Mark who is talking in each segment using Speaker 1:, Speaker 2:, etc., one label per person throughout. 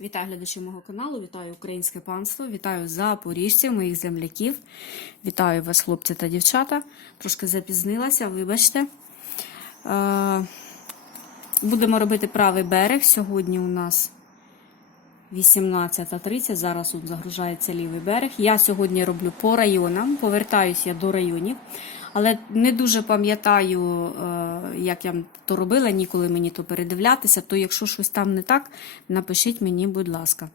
Speaker 1: Вітаю глядачів мого каналу, вітаю українське панство, вітаю запоріжців, моїх земляків. Вітаю вас, хлопці та дівчата. Трошки запізнилася, вибачте. Е, Будемо робити правий берег. Сьогодні у нас 18.30. Зараз тут загружається лівий берег. Я сьогодні роблю по районам, повертаюся до районів. Але не дуже пам'ятаю, е, як я то робила, ніколи мені то передивлятися. То якщо щось там не так, напишіть мені, будь ласка.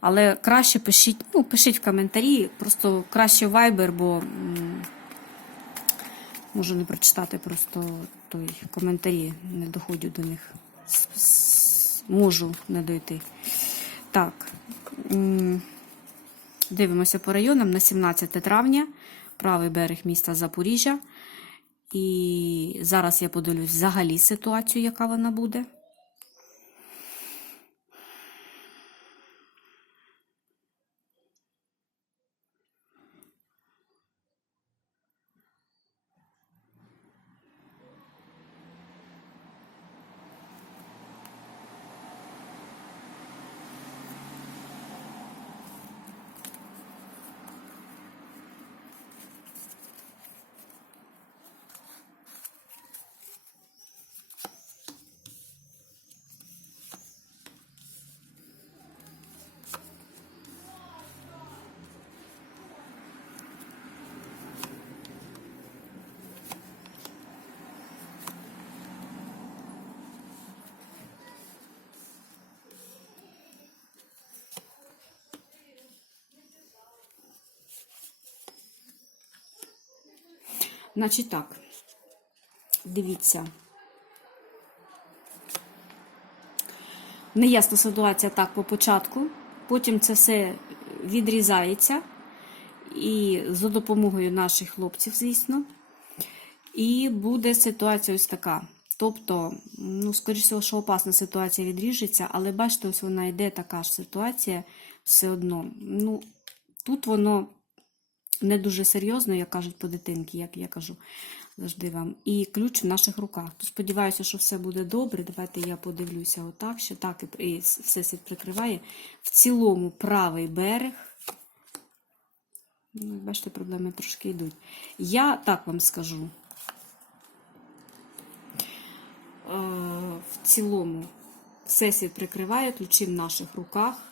Speaker 1: Але краще пишіть, ну, пишіть в коментарі, просто краще Viber, бо можу не прочитати просто той коментарі, не доходжу до них. Можу не дойти. Так. Дивимося по районам на 17 травня, правий берег міста Запоріжжя. І зараз я подивлюсь взагалі ситуацію, яка вона буде. Значить так, дивіться. Неясна ситуація так по початку, потім це все відрізається і за допомогою наших хлопців, звісно. І буде ситуація ось така. Тобто, ну, скоріш всього, що опасна ситуація відріжеться, але бачите, ось вона йде така ж ситуація все одно. Ну, тут воно не дуже серйозно, як кажуть по дитинки, як я кажу завжди вам. І ключ в наших руках. То сподіваюся, що все буде добре. Давайте я подивлюся отак, що так і і все світ прикриває. В цілому правий берег. Ну, бачите, проблеми трошки йдуть. Я так вам скажу. Е, В цілому всесвіт прикриває ключі в наших руках.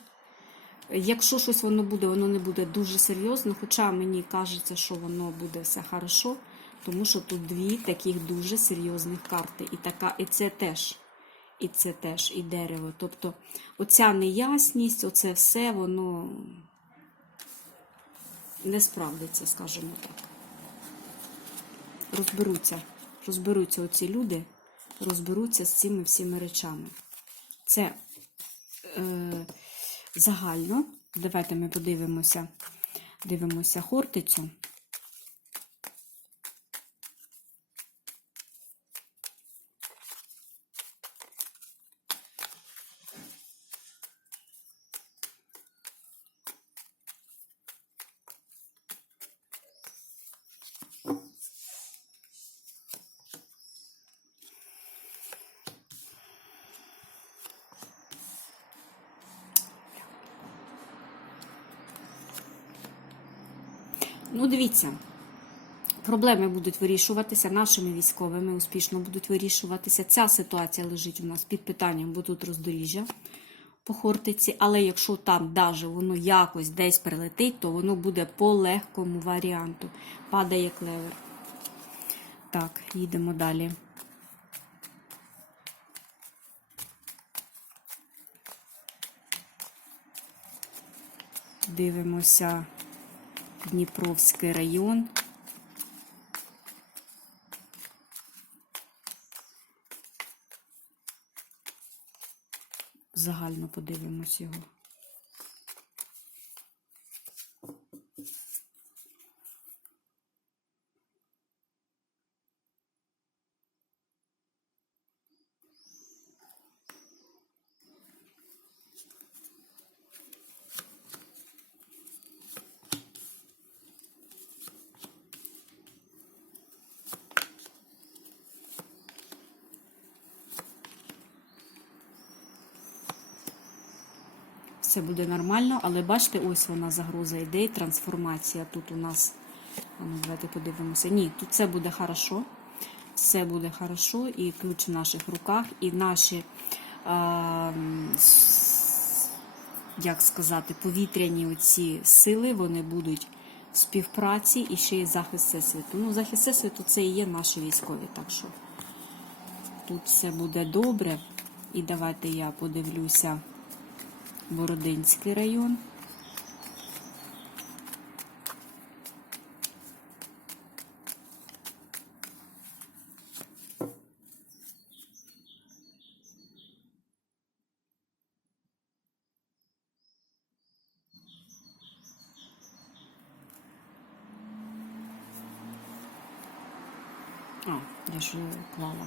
Speaker 1: Якщо щось воно буде, воно не буде дуже серйозно, хоча мені кажеться, що воно буде все хорошо, тому що тут дві таких дуже серйозних карти. І така, і це теж, і це теж, і дерево. Тобто оця неясність, оце все, воно не справдиться, скажімо так. Розберуться, розберуться оці люди, розберуться з цими всіми речами. Це е, загально. Давайте ми подивимося, дивимося хортицю. Ну, дивіться, проблеми будуть вирішуватися нашими військовими, успішно будуть вирішуватися. Ця ситуація лежить у нас під питанням, бо тут роздоріжжя по Хортиці. Але якщо там даже воно якось десь прилетить, то воно буде по легкому варіанту. Падає клевер. Так, їдемо далі. Дивимося Дніпровський район. Загально подивимось його. Все буде нормально, але бачите, ось вона загроза йде, і трансформація. Тут у нас, ну, давайте подивимося. Ні, тут все буде хорошо. Все буде хорошо, і ключ в наших руках, і наші, а, як сказати, повітряні оці сили, вони будуть в співпраці і ще й захист Всесвіту. Ну, захист Всесвіту це і є наші військові, так що тут все буде добре. І давайте я подивлюся Бородинський район. А, я ж клала.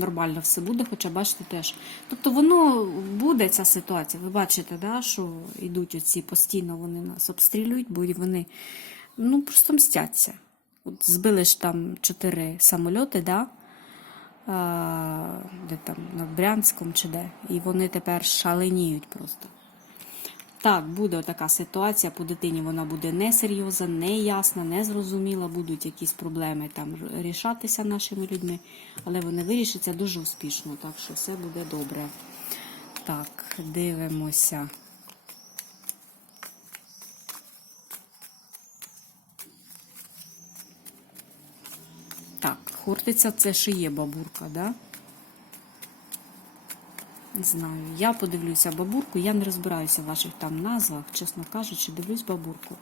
Speaker 1: Нормально все буде, хоча бачите теж. Тобто воно буде ця ситуація. Ви бачите, да, що йдуть оці постійно вони нас обстрілюють, бо вони ну, просто мстяться. От збили ж там чотири самольоти, да? а, де там, над Брянськом чи де. І вони тепер шаленіють просто. Так, буде така ситуація, по дитині вона буде несерйозна, неясна, незрозуміла, будуть якісь проблеми там рішатися нашими людьми, але вони вирішаться дуже успішно, так що все буде добре. Так, дивимося. Так, хортиця це шиє бабурка, да? Не знаю. Я подивлюся бабурку, я не розбираюся в ваших там назвах, чесно кажучи, дивлюсь бабурку.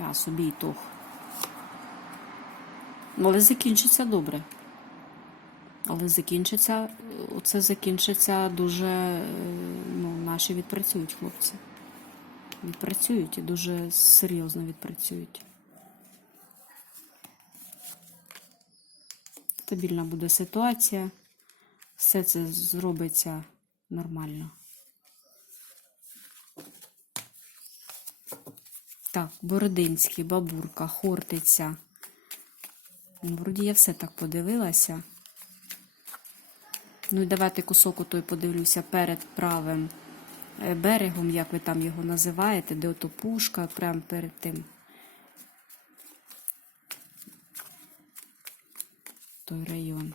Speaker 1: Я собі й тох. Ну, Але закінчиться добре. Але закінчиться, оце закінчиться дуже, е, ну, наші відпрацюють хлопці. Відпрацюють і дуже серйозно відпрацюють. Стабільна буде ситуація. Все це зробиться нормально. Так, Бородинський, бабурка, Хортиця. Ну, Вроді я все так подивилася. Ну і давайте кусок отой подивлюся перед правим е, берегом, як ви там його називаєте, де ото пушка, прямо перед тим. Той район.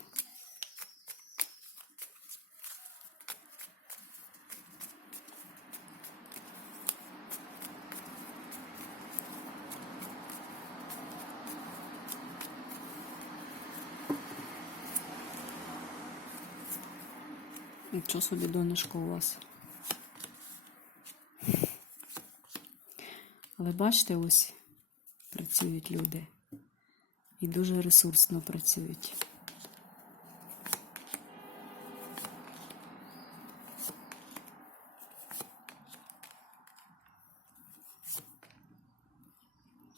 Speaker 1: Нічого собі донышко у вас. Але бачите, ось працюють люди. І дуже ресурсно працюють.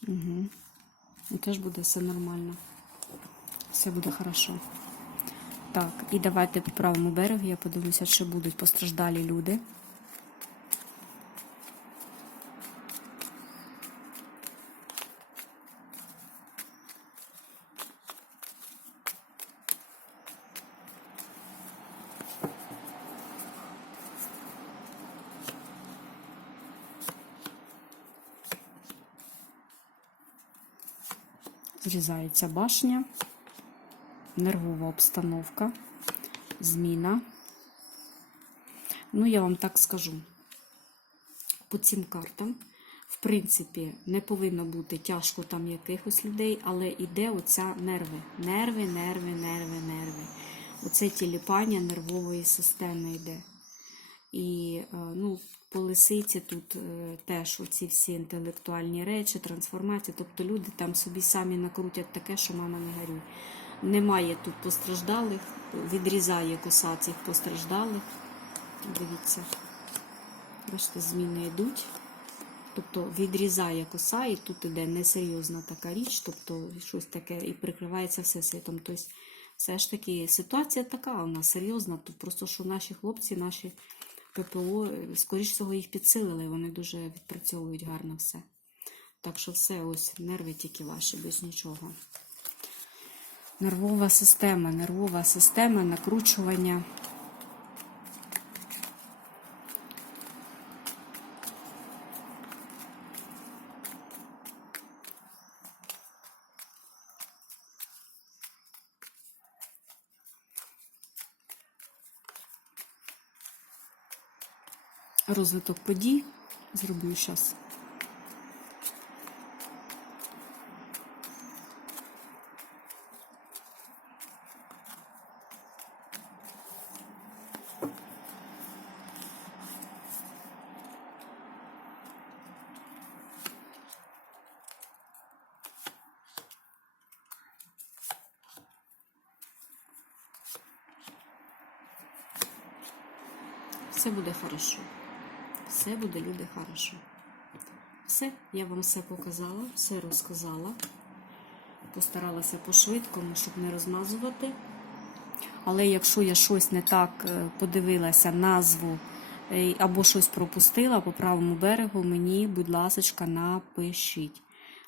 Speaker 1: Угу. І теж буде все нормально. Все буде хорошо. Так, і давайте по правому берегу я подивлюся, чи будуть постраждалі люди. Зрізається башня, нервова обстановка, зміна. Ну, я вам так скажу. По цим картам, в принципі, не повинно бути тяжко там якихось людей, але іде оця нерви. Нерви, нерви, нерви, нерви. Оце тіліпання нервової системи йде. І е, ну, по лисиці тут е, теж оці всі інтелектуальні речі, трансформації. Тобто люди там собі самі накрутять таке, що мама не горюй. Немає тут постраждалих, відрізає коса цих постраждалих. Дивіться, бачите, зміни йдуть. Тобто відрізає коса, і тут іде несерйозна така річ, тобто щось таке і прикривається всесвітом. Тобто, все ж таки ситуація така, вона серйозна. Тут просто що наші хлопці, наші ППО, скоріш всього, їх підсилили, вони дуже відпрацьовують гарно все. Так що все, ось нерви тільки ваші, без нічого. Нервова система, нервова система, накручування. Розвиток подій зроблю зараз. Все буде хорошо. Все буде, люди, хорошо. Все, я вам все показала, все розказала. Постаралася по-швидкому, щоб не розмазувати. Але якщо я щось не так е, подивилася, назву е, або щось пропустила по правому берегу, мені, будь ласочка, напишіть.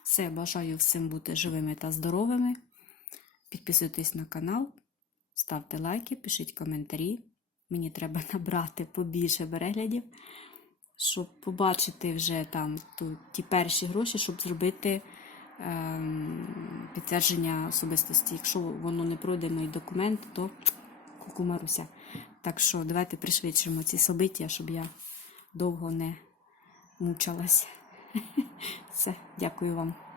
Speaker 1: Все, бажаю всім бути живими та здоровими. Підписуйтесь на канал, ставте лайки, пишіть коментарі. Мені треба набрати побільше переглядів, щоб побачити вже там ту, ті перші гроші, щоб зробити ем, підтвердження особистості. Якщо воно не пройде мій документ, то кукумаруся. Так що давайте пришвидшимо ці собиття, щоб я довго не мучилась. Все, дякую вам.